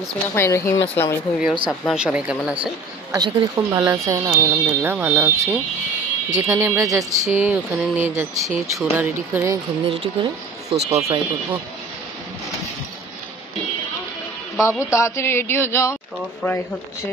বিসমিল্লাহির রহমানির রহিম। আসসালামু আলাইকুম ভিউয়ার্স, আপনারা সবাই কেমন আছেন? আশা করি খুব ভালো আছেন। আমি আলহামদুলিল্লাহ ভালো আছি। যেখানে আমরা যাচ্ছি ওখানে নিয়ে যাচ্ছি ছোলা রেডি করে, ঘুগনি রেডি করে ফুচকা ফ্রাই করব। বাবু তাড়াতাড়ি রেডি হয়ে যাও। তো ফ্রাই হচ্ছে।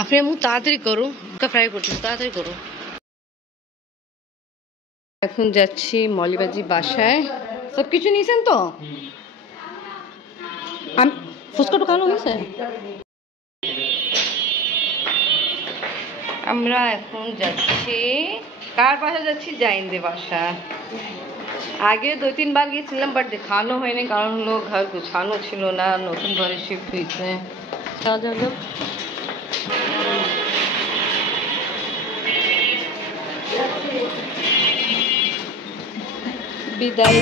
আপনি তাড়াতাড়ি করো, ফ্রাই করছি, তাড়াতাড়ি করো। এখন যাচ্ছি মলিবাজি বাসায়। সব কিছু নিয়েছেন তো? ফুচকা ঢুকানো হয়েছে। আমরা এখন যাচ্ছি কার বাসা যাচ্ছি? জাইনদের বাসা। আগে 2-3 বার গিয়েছিলাম, বাট দেখানো হয়নি, কারণ হলো ঘর গুছানো ছিল না, নতুন ঘরে শিফট হয়েছে। বিদায়।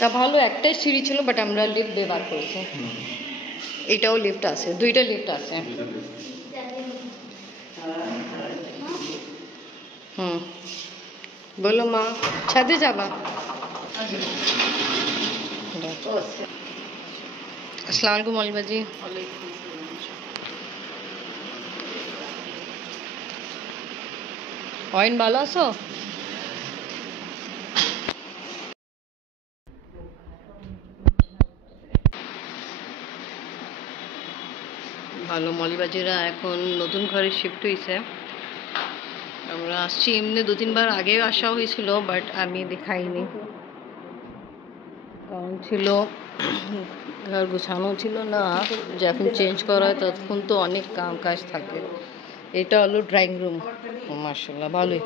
তা ভালো, একটাই সিঁড়ি ছিল, বাট আমরা লিফট ব্যবহার করেছি। এটাও লিফট আছে, 2টা লিফট আছে। বলো মা, ছাদে যাবা? আসসালামু আলাইকুম মলিবাজি। অয়েন ভালো আছো? ভালো। মলিবাজিরা এখন নতুন ঘরে শিফট হয়েছে। আমরা আসছি এমনি 2-3 বার আগেও আসা হয়েছিল, বাট আমি দেখাইনি, কারণ ছিল ঘর গুছানো ছিল না। যখন চেঞ্জ করা হয় তখন তো অনেক কাজ থাকে। এটা হলো ড্রয়িং রুম। মাশাআল্লাহ ভালোই।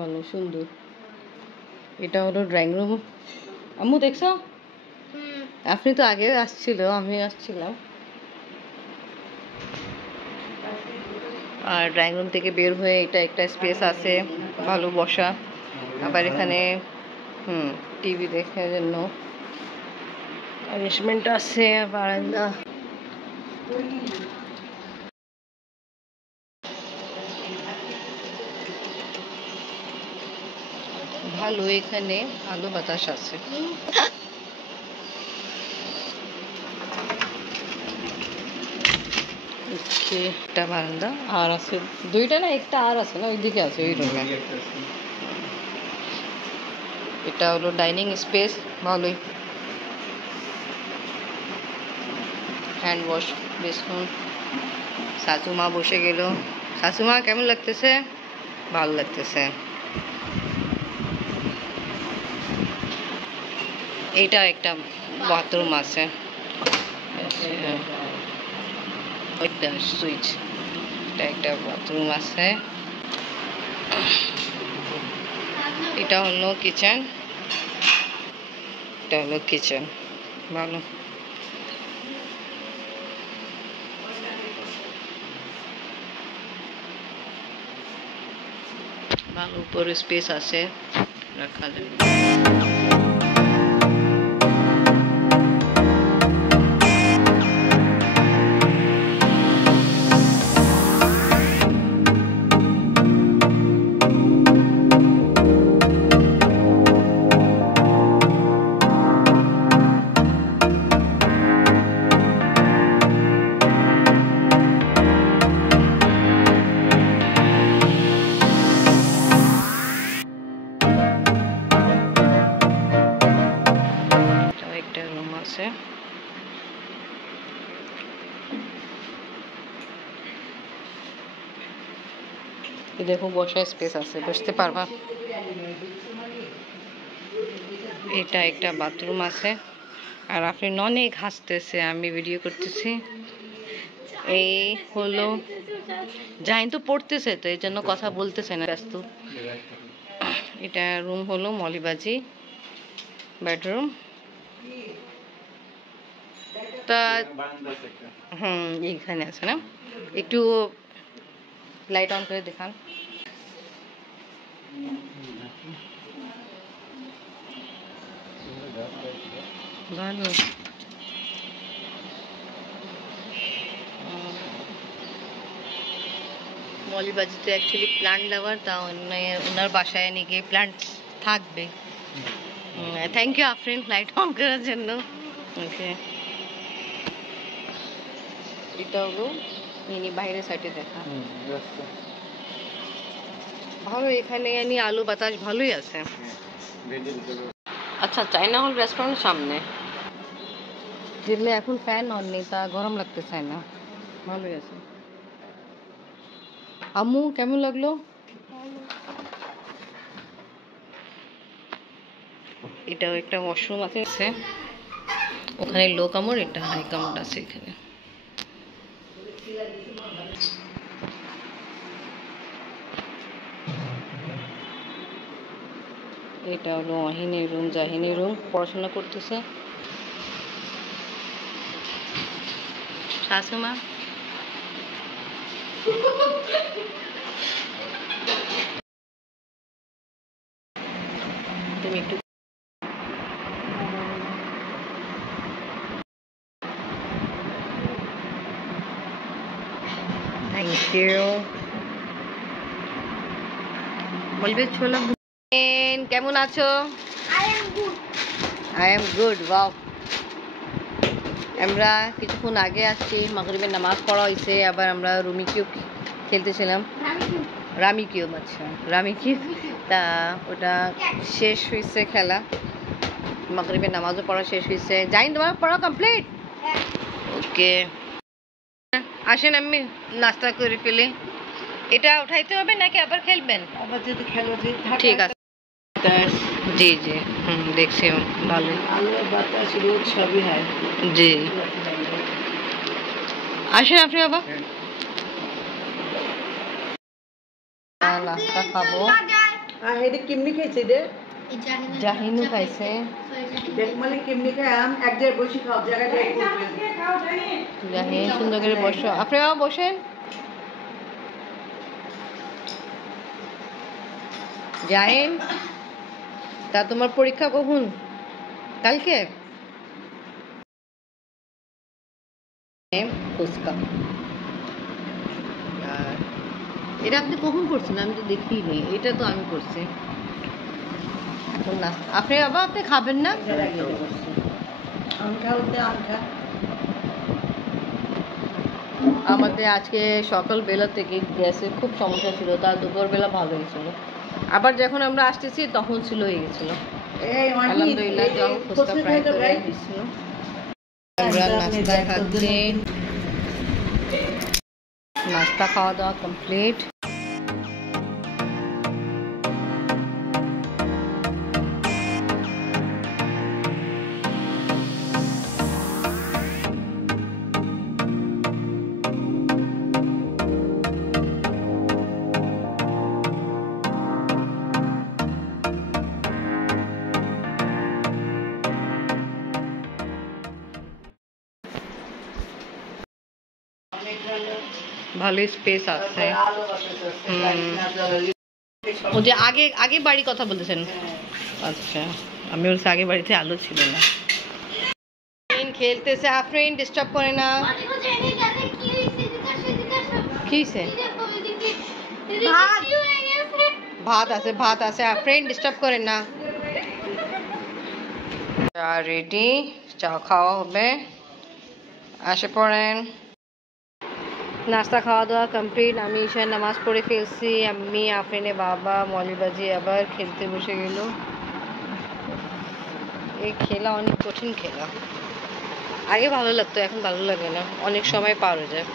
ভালো, সুন্দর। এটা হলো ড্রয়িং রুম। আম্মু দেখছো? আপনি তো আগে আসছিল, আমি আসছিলাম। আর ড্রয়িং রুম থেকে বের হয়ে এটা একটা স্পেস আছে ভালো বসা। আবার এখানে টিভি দেখার জন্য অ্যারেঞ্জমেন্ট আছে। বারান্দা ভালো, এখানে আলো বাতাস আছে। একটা বারান্দা আর আছে, 2টা না, একটা আর আছে না, ওইদিকে আছে ওই রুমে। এটা হলো ডাইনিং স্পেস, ভালোই। Hand wash basin. শাশুমা বসে গেল। শাশুমা কেমন লাগতেছে? ভালো লাগতেছে। এইটা একটা বাথরুম আছে, ওইটা সুইচ। এটা একটা বাথরুম আছে। এটা হলো কিচেন। এটা হলো কিচেন, ভালো। ভালো উপরে স্পেস আছে। রাখা যায়। একটা রুম আছে, দেখো বসার স্পেস আছে, বসতে পারবা। এটা একটা বাথরুম আছে। আর আপনি অনেক হাসতেছে, আমি ভিডিও করতেছি। এই হলো জাহিন তো পড়তেছে, তো এই জন্য কথা বলতেছে না, ব্যস্ত। এটা রুম হলো মলিবাজি বেডরুম। তা এইখানে আছে না, একটু লাইট অন করে দেখান। ভালো। মলিবাজিতে অ্যাকচুয়ালি প্লান্ট লাভার, তা ওনার বাসায় নিয়ে গিয়ে প্লান্ট থাকবে। Thank you Afrin light on করার জন্য। ওকে, এটা হলো ইনি বাইরের সাইডে দেখা ভালো, এখানে আলো বাতাস ভালোই আছে। আচ্ছা, চাইনা হল রেস্টুরেন্টের সামনে, যেগুলো এখন ফ্যান অন নেই, তা গরম লাগতে চায় না, ভালোই আছে। আম্মু কেমন লাগলো? এটাও একটা ওয়াশরুম আছে, ওখানে লো কামড়, এটা হাই কামড় আছে এখানে। এটা হলো অহিনের রুম, জাহিনের রুম, পড়াশোনা করতেছে। শাশুমা তুমি একটু থ্যাংক ইউ বলবে। ছোলা কেমন আছো? I am good. ওয়াও, আমরা কিছুক্ষণ আগে আসছি, মাগরিবের নামাজ পড়া হয়েছে, আবার আমরা রুমি কিউব খেলতেছিলাম। রামি কিউব, আচ্ছা রামি কিউব। তা ওটা শেষ হয়েছে খেলা, মাগরিবের নামাজও পড়া শেষ হয়েছে। জানি তোমার পড়া কমপ্লিট? ওকে, আসেন আমি নাস্তা করে ফেলি। এটা উঠাইতে হবে নাকি আবার খেলবেন? আবার যদি খেলো ঠিক আছে, জি জি, দেখছি ভালো। আলো বাতাস রোদ সবই হয়। জি, আসেন আপনি আবার। নাস্তা খাবো। হেডে কেমনি খাইছে রে? জাহিনু খাইছে। দেখ মানে কেমনি খাই, আম এক জায়গায় বসে খাও, জায়গায় জাহিন সুন্দর করে বসো, আপনারাও বসেন। জাহিন, তা তোমার পরীক্ষা কখন? কালকে? ফুচকা, এটা আপনি কখন করছেন? আমি তো দেখিনি, এটা তো আমি করছি এখন না। আপনি বাবা আপনি খাবেন না? আমাদের আজকে সকাল বেলা থেকে গ্যাসের খুব সমস্যা ছিল, তার দুপুরবেলা ভালো হয়েছিল, আবার যখন আমরা আসতেছি তখন ছিল হয়ে গেছিল। আলহামদুলিল্লাহ, যখন ফুচকা ফ্রাই করে দিচ্ছিল। আমরা নাস্তা খাচ্ছি, নাস্তা খাওয়া দাওয়া কমপ্লিট। ভালো স্পেস আছে। ও যে আগে আগে বাড়ি কথা বলতেছেন। আচ্ছা, আমি বলছি আগে বাড়িতে আলো ছিল না। খেলতেছে আফরিন, ডিস্টার্ব করে না। কি হইছে? ভাত আছে, ভাত আছে, আফরিন ডিস্টার্ব করেন না। চা রেডি, চা খাওয়া হবে, আসে পড়েন। নাস্তা খাওয়া দাওয়া কমপ্লিট। আমি ঈশার নামাজ পড়ে ফেলছি। আমি আফরিনে বাবা মলিবাজি আবার খেলতে বসে গেল। এই খেলা অনেক কঠিন খেলা। আগে ভালো লাগতো, এখন ভালো লাগে না, অনেক সময় পার হয়ে যায়।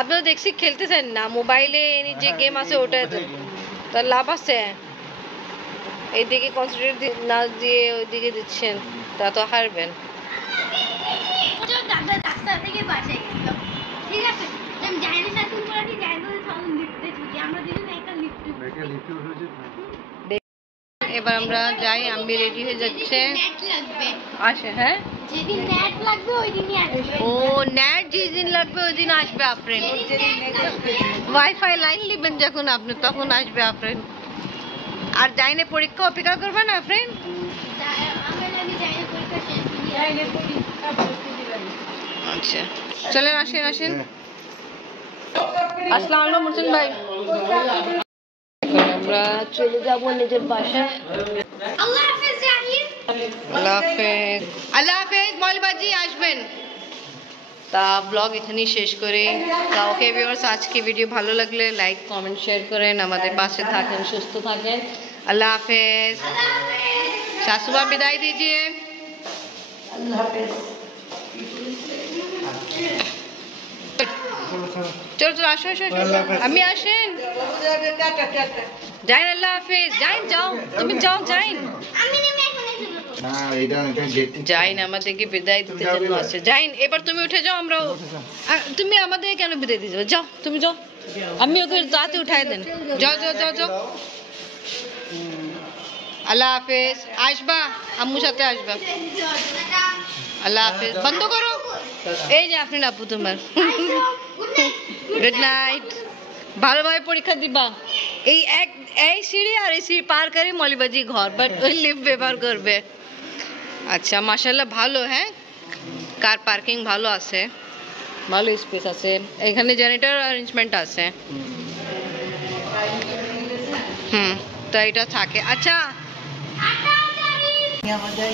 আপনারা দেখছি খেলতেছেন না, মোবাইলে যে গেম আছে ওটাই তো তার লাভ আছে। এইদিকে কনসেন্ট্রেট না দিয়ে ওইদিকে দিচ্ছেন, তা তো হারবেন। এবার আমরা যাই, আমি রেডি হয়ে যাচ্ছে। আসে, হ্যাঁ ও নেট যেদিন লাগবে ওই দিন আসবে আফরিন। ওয়াইফাই লাইন নেবেন যখন আপনি, তখন আসবে আফরিন। আর যাইনে পরীক্ষা অপেক্ষা করবেন আফরিন। আচ্ছা চলেন, আসেন আসেন। আসসালামু আলাইকুম মুহসিন ভাই। আমরা চলে যাবো নিজের বাসায়। আল্লাহ হাফেজ জাহিদ। আল্লাহ হাফেজ। আল্লাহ হাফেজ মলিবাজি, আসবেন। তা ব্লগ এখানেই শেষ করে। তা ওকে ভিউয়ার্স, আজকে ভিডিও ভালো লাগলে লাইক কমেন্ট শেয়ার করেন, আমাদের পাশে থাকেন, সুস্থ থাকেন। আল্লাহ হাফেজ। শাশুমা বিদায় दीजिए। আল্লাহ হাফেজ। চলো চলো, আসো আসো, আমি আসেন। যাইন, আল্লাহ হাফেজ। যাইন, যাও, তুমি যাও, যাইন। যাইন আমাদেরকে বিদায় দিতে জন্য আসছে। যাইন, এবার তুমি উঠে যাও। আমরা তুমি আমাদের কেন বিদায় দিতে যাবে? যাও, তুমি যাও। আমি ওকে রাতে উঠাই দেন। যাও যাও যাও যাও। আল্লাহ হাফেজ। আসবা, আম্মুর সাথে আসবা। আল্লাহ হাফেজ। বন্ধ করো। এই যে আপনি আপু তোমার। Good night. ভালোভাবে পরীক্ষা দিবা। এই সিঁড়ি আর এই সিঁড়ি পার করে মলিবাজি ঘর, বাট ওই লিফট ব্যবহার করবে। আচ্ছা মাশাআল্লাহ ভালো, হ্যাঁ কার পার্কিং ভালো আছে, ভালো স্পেস আছে, এখানে জেনারেটর অ্যারেঞ্জমেন্ট আছে। তো এটা থাকে। আচ্ছা আমাদের